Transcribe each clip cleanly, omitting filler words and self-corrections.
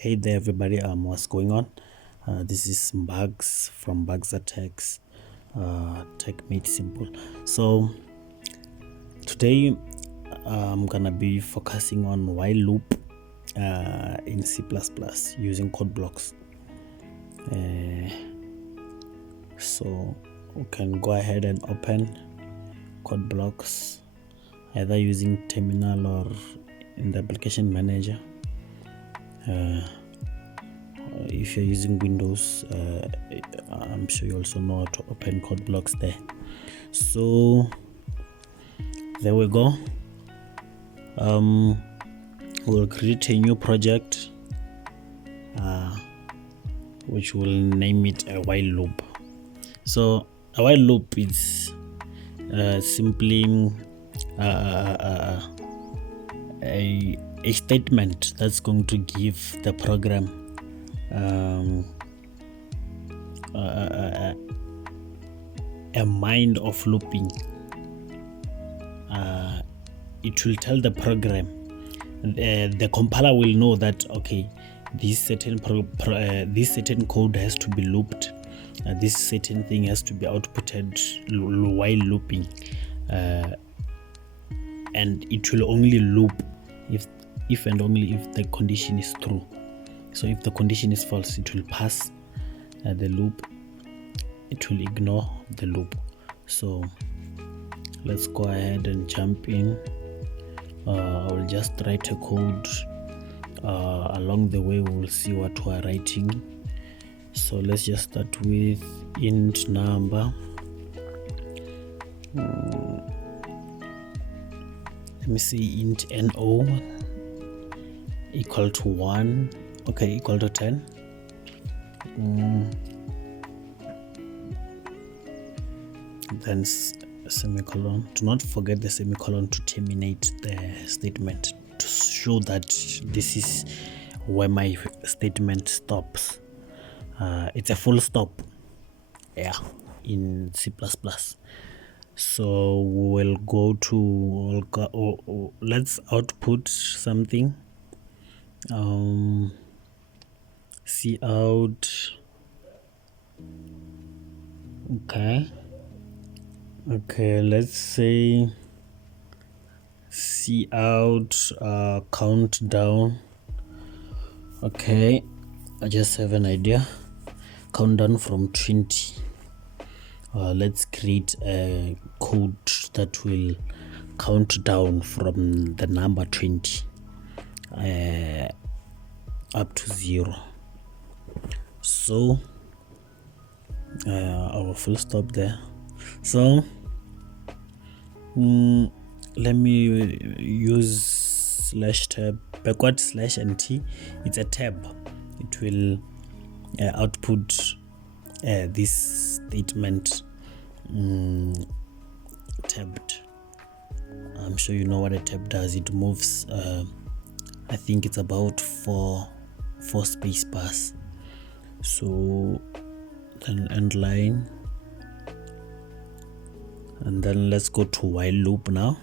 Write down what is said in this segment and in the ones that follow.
Hey there, everybody. What's going on? This is Bugs from Bugs Attacks, Tech Made Simple. So today I'm gonna be focusing on while loop in C++ using code blocks. So we can go ahead and open code blocks either using terminal or in the application manager. If you're using Windows, I'm sure you also know how to open code blocks there. So there we go. We'll create a new project which will name it a while loop. So a while loop is simply a statement that's going to give the program a mind of looping. It will tell the program, the compiler will know that okay, this certain code has to be looped, this certain thing has to be outputted while looping, and it will only loop if and only if the condition is true. So if the condition is false, it will pass the loop, it will ignore the loop. So let's go ahead and jump in. I'll just write a code. Along the way we'll see what we're writing. So let's just start with int number. Let me see, int no equal to 1, okay, equal to 10. Then semicolon. Do not forget the semicolon to terminate the statement, to show that this is where my statement stops. It's a full stop, in C++. So we'll go to let's output something. Cout. Okay, let's say cout countdown. Okay, I just have an idea. Countdown from 20. Let's create a code that will count down from the number 20 up to 0. So our full stop there. So let me use /tab backward /nt. It's a tab. It will output this statement tabbed. I'm sure you know what a tab does. It moves I think it's about four space bars. So then end line, and then let's go to while loop now.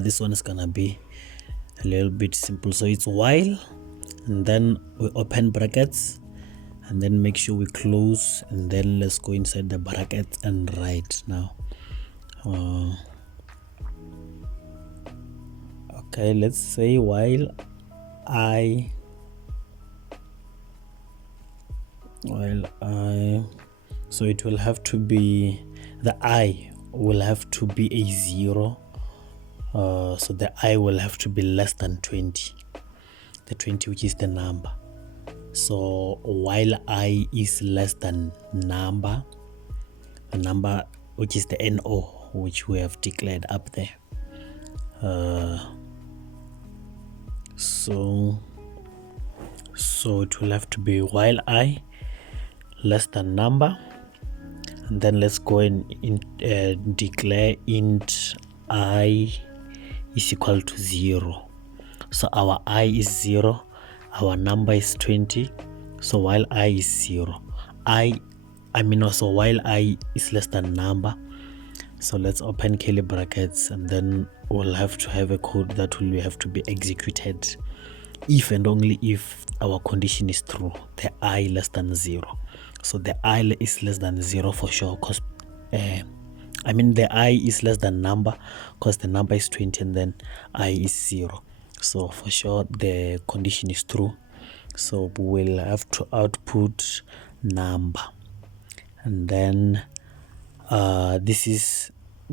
This one is gonna be a little bit simple. So it's while, and then we open brackets, and then make sure we close, and then let's go inside the brackets and write now. Okay, let's say while I so it will have to be, the I will have to be a 0. So the I will have to be less than 20, the 20 which is the number. So while I is less than number, the number which is the NO, which we have declared up there. So it will have to be while I less than number, and then let's go and declare int I is equal to 0. So our I is 0, our number is 20. So while I is 0, also while I is less than number. So let's open curly brackets, and then we'll have to have a code that will have to be executed if and only if our condition is true, the I less than 0. So the I is less than 0 for sure, because the I is less than number, because the number is 20 and then I is 0. So for sure the condition is true. So we'll have to output number, and then this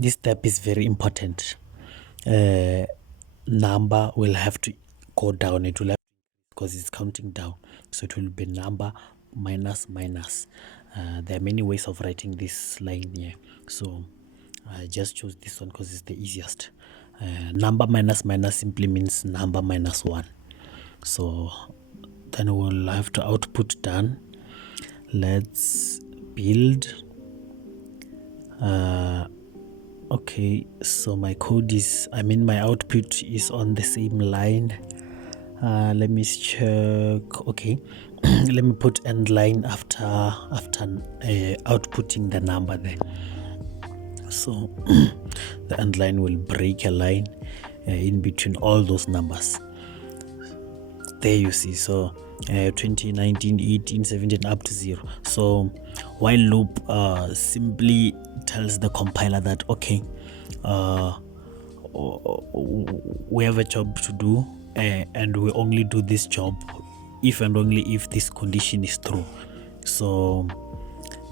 step is very important. Number will have to go down. It will have, because it's counting down, so it will be number minus minus. There are many ways of writing this line here, so I just choose this one because it's the easiest. Number minus minus simply means number minus 1. So then we'll have to output done. Let's build. Okay, so my code is, my output is on the same line. Let me check. Okay, let me put end line after outputting the number there. So the end line will break a line in between all those numbers. There you see. So 20, 19, 18, 17 up to 0. So while loop simply tells the compiler that okay, we have a job to do, and we only do this job if and only if this condition is true. So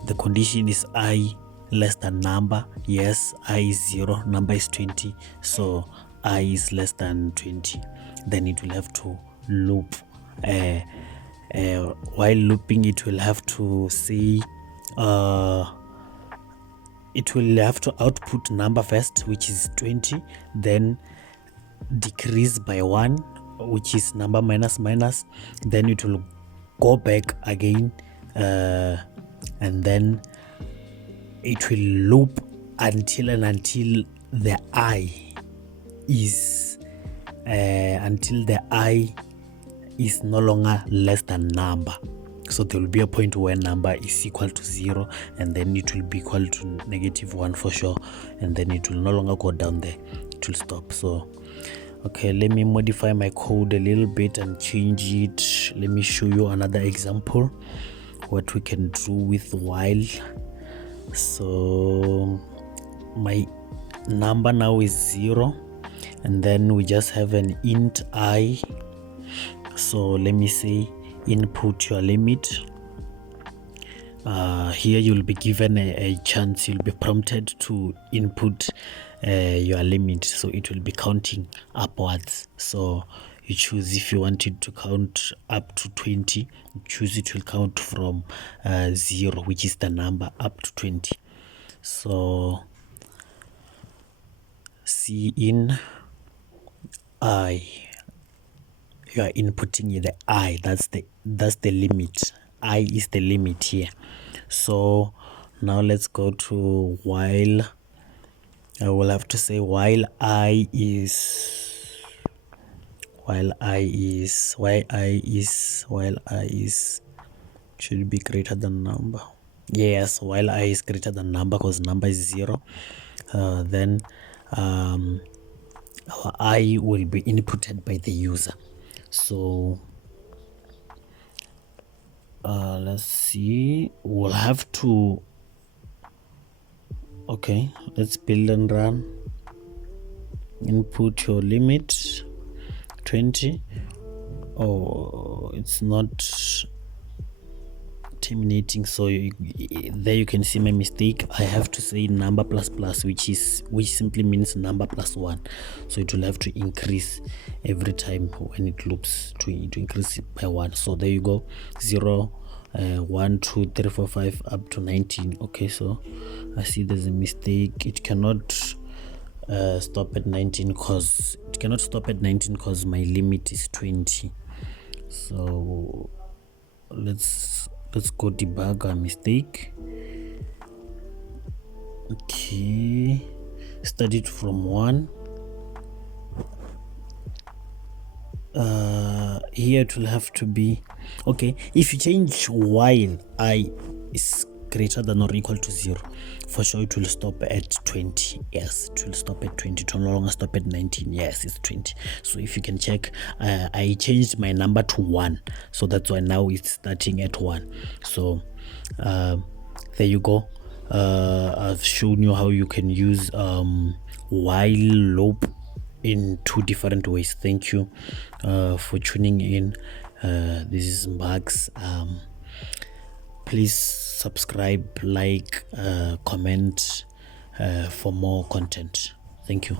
the condition is I less than number. Yes, I is 0, number is 20, so I is less than 20. Then it will have to loop. While looping, it will have to say it will have to output number first, which is 20, then decrease by 1, which is number minus minus, then it will go back again, and then it will loop until the I is no longer less than number. So there will be a point where number is equal to 0, and then it will be equal to -1 for sure, and then it will no longer go down there, it will stop. So okay, let me modify my code a little bit and change it. Let me show you another example what we can do with while. So my number now is 0, and then we just have an int I. So let me say input your limit. Here you'll be given a chance, you'll be prompted to input your limit, so it will be counting upwards. So you choose if you want it to count up to 20, you choose it will count from 0, which is the number, up to 20. So C in I, you are inputting the I, that's the limit. I is the limit here. So now let's go to while. I will have to say while I is should be greater than number. Yes, while I is greater than number, because number is 0, then our I will be inputted by the user. So let's see, we'll have to, okay, let's build and run. Input your limit 20. Oh, it's not terminating, so there you can see my mistake. I have to say number plus plus, which simply means number plus 1. So it will have to increase every time when it loops to increase it by 1. So there you go, 0, 1, 2, 3, 4, 5 up to 19. Okay, so I see there's a mistake. It cannot stop at 19 because my limit is 20. So let's go debug our mistake. Okay, start it from 1. Here it will have to be okay. If you change while I is greater than or equal to 0, for sure it will stop at 20. Yes, it will stop at 20. It will no longer stop at 19. Yes, it's 20. So if you can check, I changed my number to 1, so that's why now it's starting at 1. So there you go. I've shown you how you can use while loop in 2 different ways. Thank you for tuning in. This is Max. Please subscribe, like, comment for more content. Thank you.